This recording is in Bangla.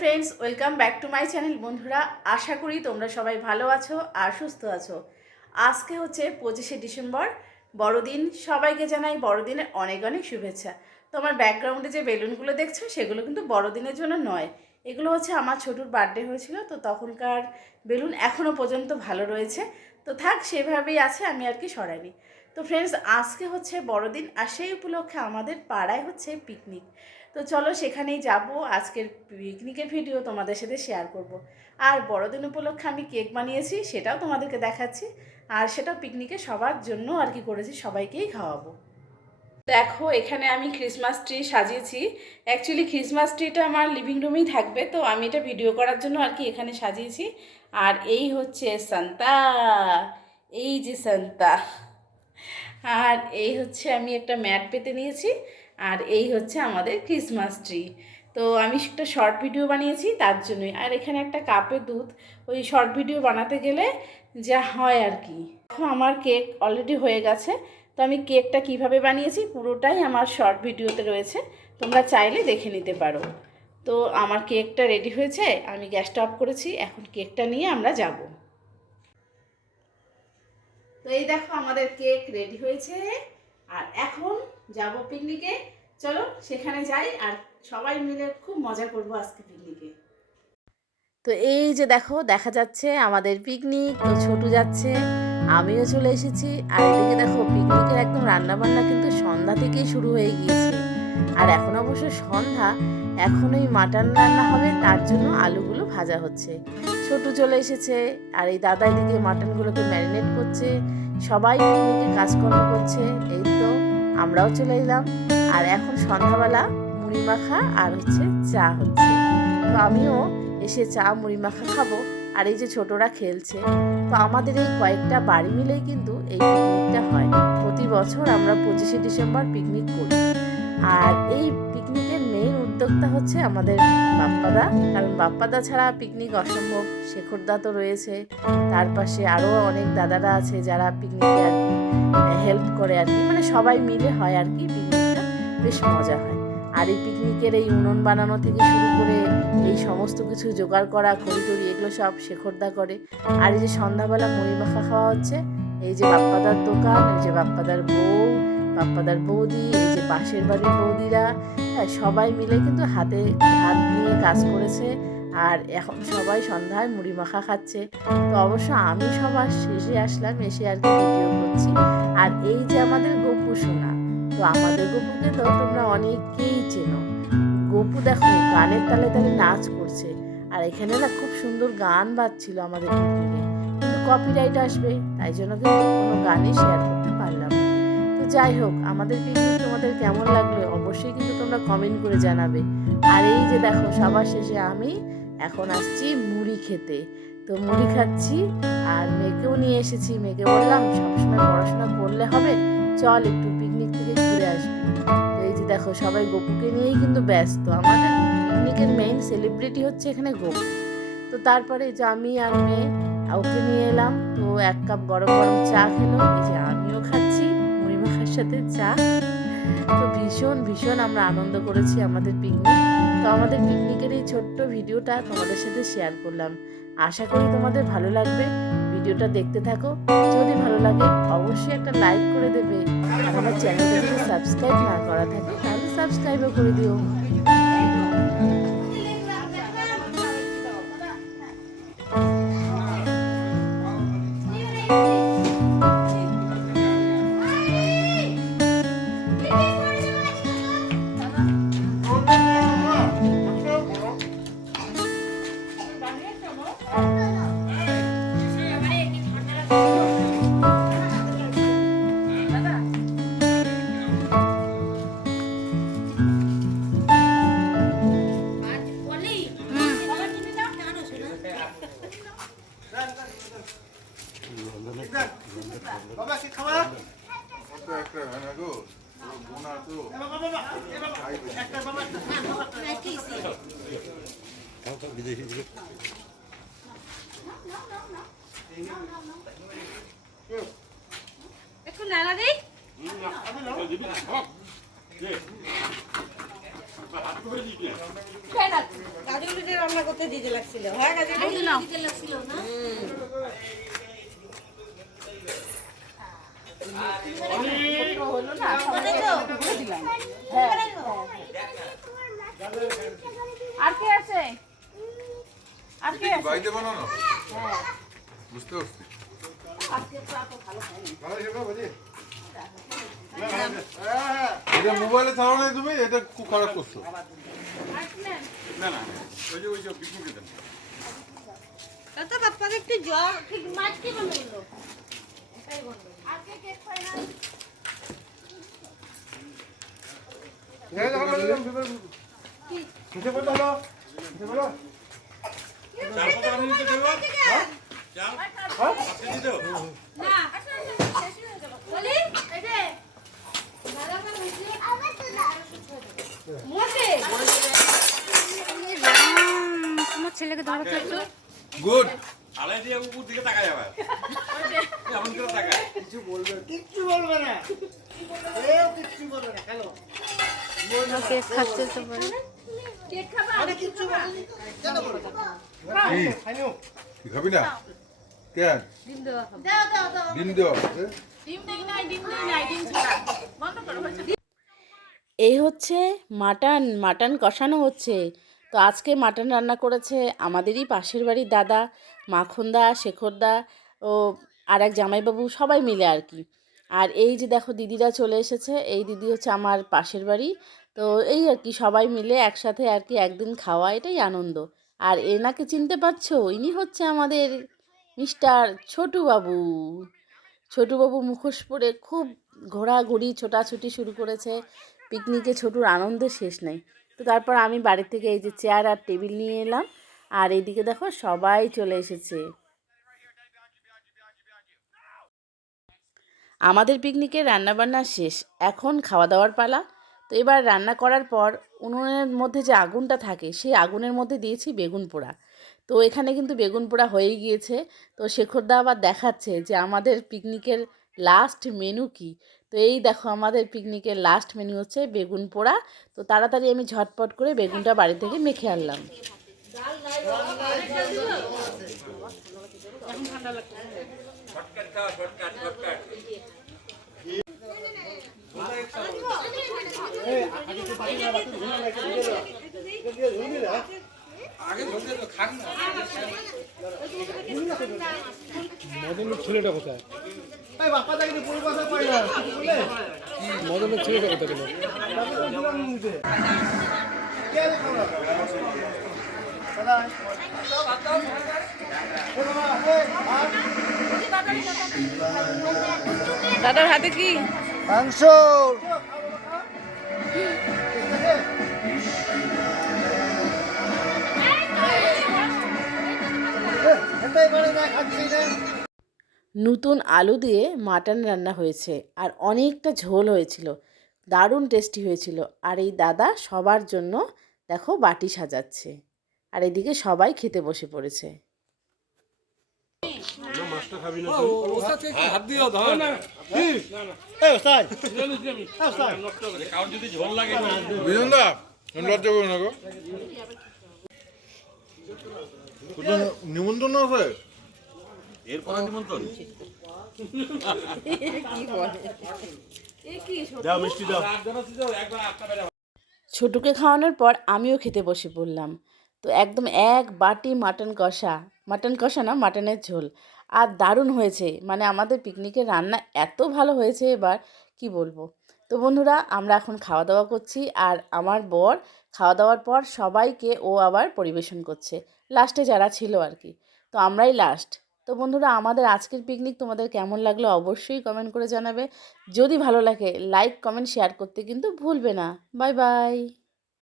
Friends, welcome back to my channel. বন্ধুরা, আশা করি তোমরা সবাই ভালো আছো আর সুস্থ আছো। আজকে হচ্ছে 25শে ডিসেম্বর, বড়দিন। সবাইকে জানাই বড়দিনের অনেক অনেক শুভেচ্ছা। তো আমার ব্যাকগ্রাউন্ডে যে বেলুনগুলো দেখছো সেগুলো কিন্তু বড়দিনের জন্য নয়, এগুলো হচ্ছে আমার ছোটুর বার্থডে হয়েছিল, তো তখনকার বেলুন এখনও পর্যন্ত ভালো রয়েছে। তো থাক, সেভাবেই আছে, আমি আর কি সরাইনি। তো ফ্রেন্ডস, আজকে হচ্ছে বড়দিন আর সেই উপলক্ষে আমাদের পাড়ায় হচ্ছে পিকনিক। তো চলো সেখানেই যাব। আজকের পিকনিকের ভিডিও তোমাদের সাথে শেয়ার করব। আর বড়দিন উপলক্ষে আমি কেক বানিয়েছি, সেটাও তোমাদেরকে দেখাচ্ছি। আর সেটা পিকনিকে সবার জন্য আর কি করেছি, সবাইকেই খাওয়াবো। দেখো, এখানে আমি ক্রিসমাস ট্রি সাজিয়েছি। অ্যাকচুয়ালি ক্রিসমাস ট্রিটা আমার লিভিং রুমেই থাকবে, তো আমি এটা ভিডিও করার জন্য আর কি এখানে সাজিয়েছি। আর এই হচ্ছে সান্তা, এই যে সান্তা। আর এই হচ্ছে আমি একটা ম্যাট পেতে নিয়েছি। আর এই হচ্ছে আমাদের ক্রিসমাস ট্রি। তো আমি একটা শর্ট ভিডিও বানিয়েছি তার জন্যই। আর এখানে একটা কাপে দুধ, ওই শর্ট ভিডিও বানাতে গেলে যা হয় আর কি। এখন আমার কেক অলরেডি হয়ে গেছে। তো আমি কেকটা কিভাবে বানিয়েছি পুরোটাই আমার শর্ট ভিডিওতে রয়েছে, তোমরা চাইলে দেখে নিতে পারো। তো আমার কেকটা রেডি হয়েছে, আমি গ্যাসটা অফ করেছি। এখন কেকটা নিয়ে আমরা যাব। তো এই দেখো, আমাদের কেক রেডি হয়েছে। আর এখন যাব পিকনিকে। চলো সেখানে যাই আর সবাই মিলে খুব মজা করব আজকে পিকনিকে। তো এই যে দেখো, দেখা যাচ্ছে আমাদের পিকনিক। তো ছোটু যাচ্ছে, আমিও চলে এসেছি। আর এদিকে দেখো, পিকনিকের একদম রান্নাবান্না কিন্তু সন্ধ্যা থেকেই শুরু হয়ে গিয়েছে। আর এখন অবশ্য সন্ধ্যা, এখন ওই মাটন রান্না হবে, তার জন্য আলুগুলো ভাজা হচ্ছে। ছোটু চলে এসেছে, আর এই দাদা এদিকে মাটনগুলোকে ম্যারিনেট করছে। সবাই পিকনিকে কাজকর্ম করছে। এই তো আমরাও চলে এলাম। আর এখন সন্ধ্যাবেলা মুড়ি মাখা আর হচ্ছে চা হচ্ছে। তো আমিও এসে চা মুড়ি মাখা খাবো। আর এই যে ছোটরা খেলছে। তো আমাদের এই কয়েকটা বাড়ি মিলেই কিন্তু এই পিকনিকটা হয়। প্রতি বছর আমরা 25শে ডিসেম্বর পিকনিক করি। আর এই পিকনিকের মেইন উদ্যোক্তা হচ্ছে আমাদের বাপ্পাদা, কারণ বাপ্পাদা ছাড়া পিকনিক অসম্ভব। শেখরদা তো রয়েছে, তার পাশে আরও অনেক দাদারা আছে যারা পিকনিকে আর কি হেল্প করে আর কি, মানে সবাই মিলে হয় আর কি। পিকনিকটা বেশ মজা হয়। আর এই পিকনিকের এই উনুন বানানো থেকে শুরু করে এই সমস্ত কিছু জোগাড় করা, খড়ি এগুলো সব শেখরদা করে। আর এই যে সন্ধ্যাবেলা মুড়ি মাখা খাওয়া হচ্ছে, এই যে বাপ্পাদার দোকান, এই যে বাপ্পাদার বউ, বাপ্পাদার বৌদি, এই যে পাশের বাড়ির বৌদিরা, হ্যাঁ, সবাই মিলে কিন্তু হাতে হাত নিয়ে কাজ করেছে। আর এখন সবাই সন্ধ্যায় মুড়ি মাখা খাচ্ছে। তো অবশ্য আমি সবার শেষে আসলাম, এসে আর কি ভিডিও করছি। আর এই যে আমাদের গপু সোনা, তো আমাদের গপুকে তো তোমরা অনেকেই চেনো। গপু দেখো গানের তালে তালে নাচ করছে। আর এখানে না খুব সুন্দর গান বাজছিল আমাদের পিকনিকে, কিন্তু কপিরাইট আসবে, তাই জন্য কিন্তু কোনো গানই শেয়ার করতে পারলাম না। তো যাই হোক, আমাদের পিকনিক তোমাদের কেমন লাগলো অবশ্যই কিন্তু তোমরা কমেন্ট করে জানাবে। আর এই যে দেখো, সবার শেষে আমি এখন আসছি মুড়ি খেতে। তো মুড়ি খাচ্ছি। আর মেয়েকেও নিয়ে এসেছি। মেয়েকে বললাম সবসময় পড়াশোনা করলে হবে, চল একটু পিকনিক থেকে ঘুরে আসবি। তো এই যে দেখো, সবাই গপুকে নিয়েই কিন্তু ব্যস্ত। আমাদের পিকনিকের মেইন সেলিব্রিটি হচ্ছে এখানে গপু। তো তারপরে এই যে আমি আর মেয়ে ওকে নিয়ে এলাম। তো 1 কাপ গরম গরম চা খেলো। এই যে আমিও খাচ্ছি মুড়ি মাখার সাথে চা। তো ভীষণ ভীষণ আমরা আনন্দ করেছি আমাদের পিকনিক। তো আমাদের পিকনিকের এই ছোট্ট ভিডিওটা তোমাদের সাথে শেয়ার করলাম। আশা করি তোমাদের ভালো লাগবে। ভিডিওটা দেখতে থাকো। যদি ভালো লাগে অবশ্যই একটা লাইক করে দেবে। আর আমার চ্যানেলটা যদি সাবস্ক্রাইব না করা থাকে তাহলে সাবস্ক্রাইবও করে দিও। বাবা কি খাওয়া একটা না গো বোনা তো একটা বাবা খাও বিদেশি দিকে একটু নাড়া দেই হাত করে দিই না গাড়ি উঠে রান্না করতে দিতে লাগছিল হ্যাঁ কাজে দিতে লাগছিল না হলো না সবাইকে একটু করে দিলাম। হ্যাঁ আর কে আছে আর কে আছে বাড়িতে বানানো হ্যাঁ বুঝতে পারছি আজকে তো এত ভালো হয়নি এটা মোবাইলে ছাড়ো নাই তুমি, এটা খুব খারাপ করছো। না না ওই যে পিকনিকে দেন তো পাপ্পাকে একটু জ্বর ঠিক মাছ কি বানালো তোমার ছেলেকে ধরো তো একটু। গুড আলাই দিয়ে উপর দিকে তাকায় আবার এমন করে তাকায় কিচ্ছু বলবে না এও কিচ্ছু বলবে না হ্যালো কেক খাচ্ছে তো বলে। আরে কিচ্ছু বলবে কেন বলবে কি খাবি না কেন ডিম দেওয়া আছে? এই হচ্ছে মাটন কষানো হচ্ছে। তো আজকে মাটন রান্না করেছে আমাদেরই পাশের বাড়ির দাদা, মাখনদা, শেখরদা ও আর এক জামাইবাবু সবাই মিলে আর কি। আর এই যে দেখো দিদিরা চলে এসেছে, এই দিদি হচ্ছে আমার পাশের বাড়ি। তো এই আর কি সবাই মিলে একসাথে আর কি একদিন খাওয়া, এটাই আনন্দ। আর এনাকে চিনতে পারছো, ইনি হচ্ছে আমাদের মিস্টার ছোটুবাবু। ছোটুবাবু মুখোশ পরে খুব ঘোরাঘুরি ছোটাছুটি শুরু করেছে। পিকনিকে ছোটুর আনন্দের শেষ নেই। তো তারপর আমি বাড়ি থেকে এই যে চেয়ার আর টেবিল নিয়ে এলাম। আর এইদিকে দেখো সবাই চলে এসেছে। আমাদের পিকনিকের রান্নাবান্না শেষ, এখন খাওয়া দাওয়ার পালা। তো এবার রান্না করার পর উনুনের মধ্যে যে আগুনটা থাকে সেই আগুনের মধ্যে দিয়েছি বেগুন পোড়া। তো এখানে কিন্তু বেগুন পোড়া হয়েই গিয়েছে। তো শেখরদা আবার দেখাচ্ছে যে আমাদের পিকনিকের লাস্ট মেনু কি। তো এই দেখো আমাদের পিকনিকের লাস্ট মেনু হচ্ছে বেগুন পোড়া। তো তাড়াতাড়ি আমি ঝটপট করে বেগুনটা বাড়ি থেকে মেখে আনলাম। শর্টকাট খাও শর্টকাট শর্টকাট আগে ধরতে তো খান না মদনের ছেলেটা কোথায়? মদনের ছেলেটা কোথায় গেল? দাদার হাতে কি মাংস নতুন আলু দিয়ে মাটন রান্না হয়েছে আর অনেকটা ঝোল হয়েছিল, দারুণ টেস্টি হয়েছিল। আর এই দাদা সবার জন্য দেখো বাটি সাজাচ্ছে, আর এদিকে সবাই খেতে বসে পড়েছে। কারণ যদি ঝোল লাগে বুঝলেন না লজ্জা করো না গো, কোথাও নিমন্ত্রণ আছে? এরপরে নিমন্ত্রণ ছোটুকে খাওয়ানোর পর আমিও খেতে বসে পড়লাম। তো একদম এক বাটি মাটন কষা না মাটনের ঝোল, আর দারুণ হয়েছে। মানে আমাদের পিকনিকের রান্না এত ভালো হয়েছে এবার কি বলবো। তো বন্ধুরা আমরা এখন খাওয়া দাওয়া করছি, আর আমার বর খাওয়া দাওয়ার পর সবাইকে ও আবার পরিবেশন করছে, লাস্টে যারা ছিল আর কি। তো আমরাই লাস্ট। তো বন্ধুরা আমাদের আজকের পিকনিক তোমাদের কেমন লাগলো অবশ্যই কমেন্ট করে জানাবে। যদি ভালো লাগে লাইক কমেন্ট শেয়ার করতে কিন্তু ভুলবে না। Bye bye.